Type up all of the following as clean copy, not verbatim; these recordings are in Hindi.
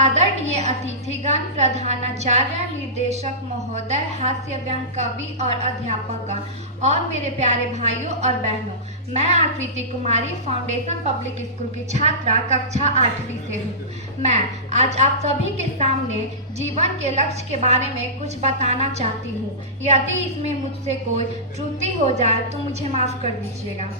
आदरणीय अतिथिगण, प्रधानाचार्य, निर्देशक महोदय, हास्य व्यंग कवि और अध्यापक और मेरे प्यारे भाइयों और बहनों, मैं आकृति कुमारी फाउंडेशन पब्लिक स्कूल की छात्रा कक्षा 8वीं से हूँ। मैं आज आप सभी के सामने जीवन के लक्ष्य के बारे में कुछ बताना चाहती हूँ। यदि इसमें मुझसे कोई त्रुटि हो जाए तो मुझे माफ़ कर दीजिएगा।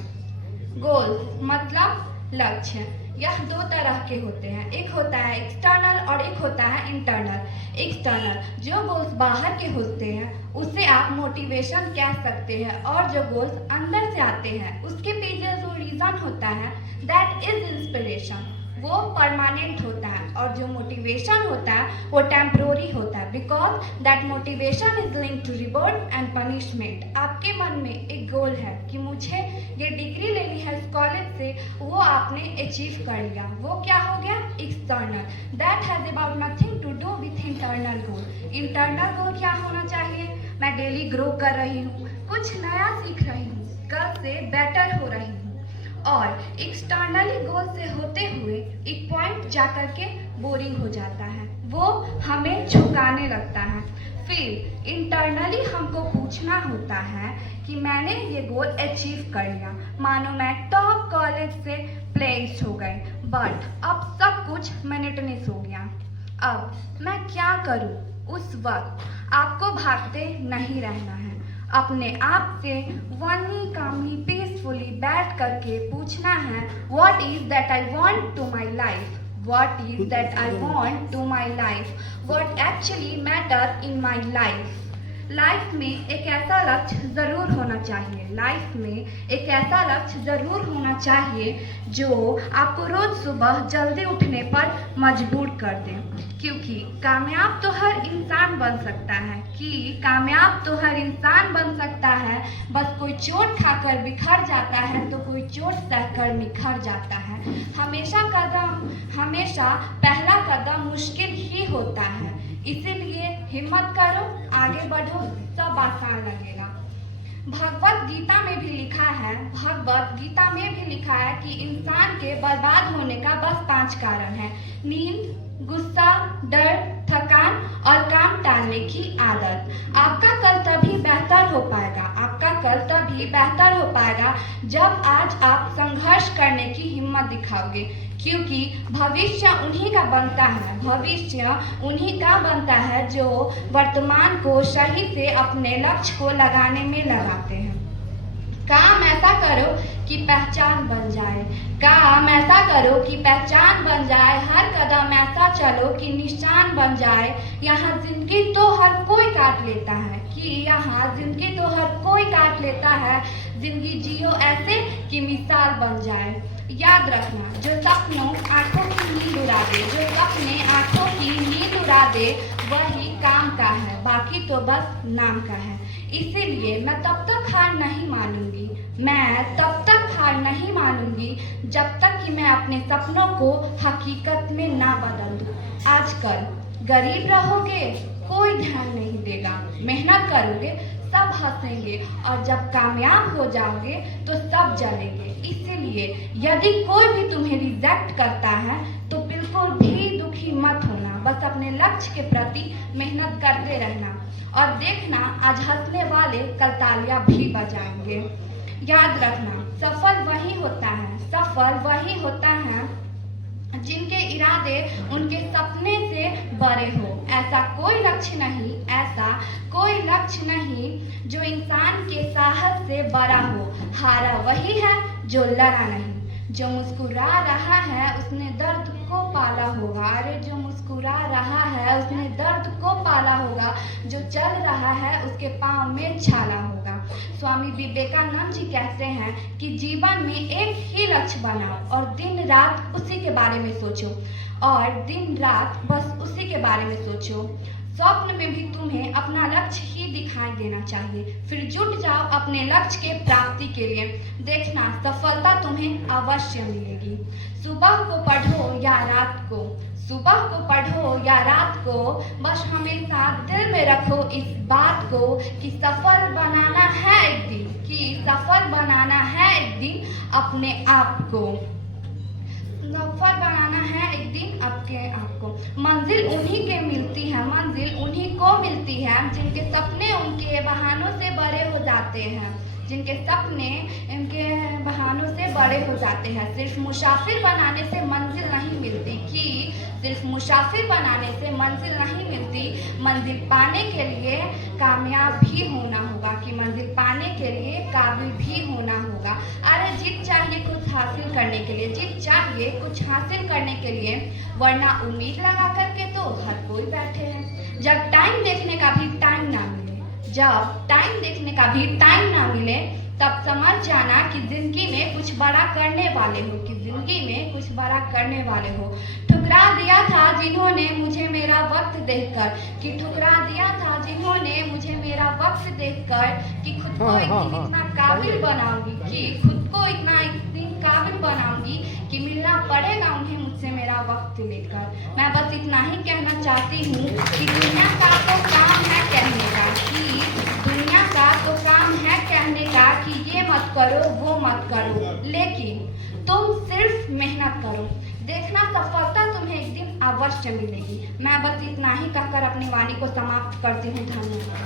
गोल्स मतलब लक्ष्य। यह दो तरह के होते हैं, एक होता है एक्सटर्नल और एक होता है इंटरनल। एक्सटर्नल जो गोल्स बाहर के होते हैं उसे आप मोटिवेशन कह सकते हैं, और जो गोल्स अंदर से आते हैं उसके पीछे जो रीज़न होता है दैट इज इंस्पिरेशन, वो परमानेंट होता है। और जो मोटिवेशन होता है वो टेम्प्रोरी होता है, because that motivation is linked to reward and punishment. आपके मन में एक गोल है कि मुझे ये डिग्री लेनी है इस कॉलेज से, वो आपने अचीव कर लिया, वो क्या हो गया external. That has about nothing to do with internal goal. Internal goal क्या होना चाहिए? मैं डेली ग्रो कर रही हूँ, कुछ नया सीख रही हूँ, कल से बेटर हो रही हूँ। और एक्सटर्नली गोल से होते हुए एक पॉइंट जाकर के बोरिंग हो जाता है, वो हमें झुकाने लगता है। फिर इंटरनली हमको पूछना होता है कि मैंने ये गोल अचीव कर लिया, मानो मैं टॉप कॉलेज से प्लेस हो गई, बट अब सब कुछ मोनोटोनस हो गया। अब मैं क्या करूं? उस वक्त आपको भागते नहीं रहना है, अपने आप से वनी कामली पीसफुली बैठ करके पूछना है what is that I want to my life, what is that I want to my life, what actually matter in my life। Life में एक ऐसा लक्ष्य ज़रूर होना चाहिए, लाइफ में एक ऐसा लक्ष्य ज़रूर होना चाहिए जो आपको रोज़ सुबह जल्दी उठने पर मजबूर कर दे। क्योंकि कामयाब तो हर इंसान बन सकता है, कामयाब तो हर इंसान बन सकता है, बस कोई चोट खाकर बिखर जाता है तो कोई चोट सहकर निखर जाता है। हमेशा पहला कदम मुश्किल ही होता है, इसीलिए हिम्मत करो, आगे बढ़ो, सब आसान लगेगा। भगवत गीता में भी लिखा है कि इंसान के बर्बाद होने का बस 5 कारण है: नींद, गुस्सा, डर, थकान और काम टालने की आदत। आपका कल तभी बेहतर हो पाएगा जब आज आप संघर्ष करने की हिम्मत दिखाओगे, क्योंकि भविष्य उन्हीं का बनता है जो वर्तमान को सही से अपने लक्ष्य को लगाने में लगाते हैं। काम ऐसा करो कि पहचान बन जाए, हर कदम ऐसा चलो कि निशान बन जाए। यहाँ जिंदगी तो हर कोई काट लेता है, जिंदगी जियो ऐसे कि मिसाल बन जाए। याद रखना, जो सपने आंखों की नींद उड़ा दे वही काम का है, बाकी तो बस नाम का है। इसीलिए मैं तब तक हार नहीं मानूंगी जब तक कि मैं अपने सपनों को हकीकत में ना बदल दूं। आजकल गरीब रहोगे कोई ध्यान नहीं देगा, मेहनत करोगे सब हंसेंगे, और जब कामयाब हो जाओगे तो सब जलेंगे। इसीलिए यदि कोई भी तुम्हें रिजेक्ट करता है तो बिल्कुल भी दुखी मत होना, बस अपने लक्ष्य के प्रति मेहनत करते रहना, और देखना आज हंसने वाले कल तालियां भी बजाएंगे। याद रखना, सफल वही होता है जिनके इरादे उनके सपने से बड़े हो। ऐसा कोई लक्ष्य नहीं जो इंसान के साहस से बड़ा हो। हारा वही है जो लड़ा नहीं, जो मुस्कुरा रहा है उसने दर्द को पाला होगा। जो मुस्कुरा रहा है उसने दर्द को पाला होगा, जो चल रहा है उसके पाँव में छाला होगा। स्वामी विवेकानंद जी कहते हैं कि जीवन में एक ही लक्ष्य बनाओ और दिन रात उसी के बारे में सोचो। स्वप्न में भी तुम्हें अपना लक्ष्य ही दिखाई देना चाहिए, फिर जुट जाओ अपने लक्ष्य के प्राप्ति के लिए। देखना सफलता तुम्हें अवश्य मिलेगी। सुबह को पढ़ो या रात को, बस हमेशा दिल में रखो इस बात को कि सफल बनाना है एक दिन अपने आप को। मंजिल उन्हीं के मिलती है, मंजिल उन्हीं को मिलती है जिनके सपने उनके बहानों से बड़े हो जाते हैं, जिनके सपने इनके बहानों से बड़े हो जाते हैं। सिर्फ मुसाफिर बनाने से मंजिल नहीं मिलती, कि सिर्फ मुसाफिर बनाने से मंजिल नहीं मिलती, मंजिल पाने के लिए कामयाब भी होना होगा, कि मंजिल पाने के लिए काबिल भी होना होगा। अरे जिद चाहिए कुछ हासिल करने के लिए, जिद चाहिए कुछ हासिल करने के लिए, वरना उम्मीद लगा करके तो हर कोई बैठे हैं। जब टाइम देखने का भी टाइम ना मिले, जब टाइम देखने का भी टाइम ना मिले, तब समझ जाना कि जिंदगी में कुछ बड़ा करने वाले हो, कि जिंदगी में कुछ बड़ा करने वाले हो। ठुकरा दिया था जिन्होंने मुझे मेरा वक्त देखकर, कि ठुकरा दिया था जिन्होंने मुझे मेरा वक्त देखकर, कि खुद को एक दिन इतना काबिल बनाऊंगी, कि खुद को इतना एक दिन काबिल बनाऊंगी कि मिलना पड़ेगा उन्हें मुझसे मेरा वक्त लेकर। मैं बस इतना ही कहना चाहती हूँ कि दुनिया का तो काम है कहने का, कि दुनिया का तो काम है कहने का कि ये मत करो वो मत करो, लेकिन तुम सिर्फ मेहनत करो, देखना सफलता तुम्हें एक दिन अवश्य मिलेगी। मैं बस इतना ही कहकर अपनी वाणी को समाप्त करती हूँ। धन्यवाद।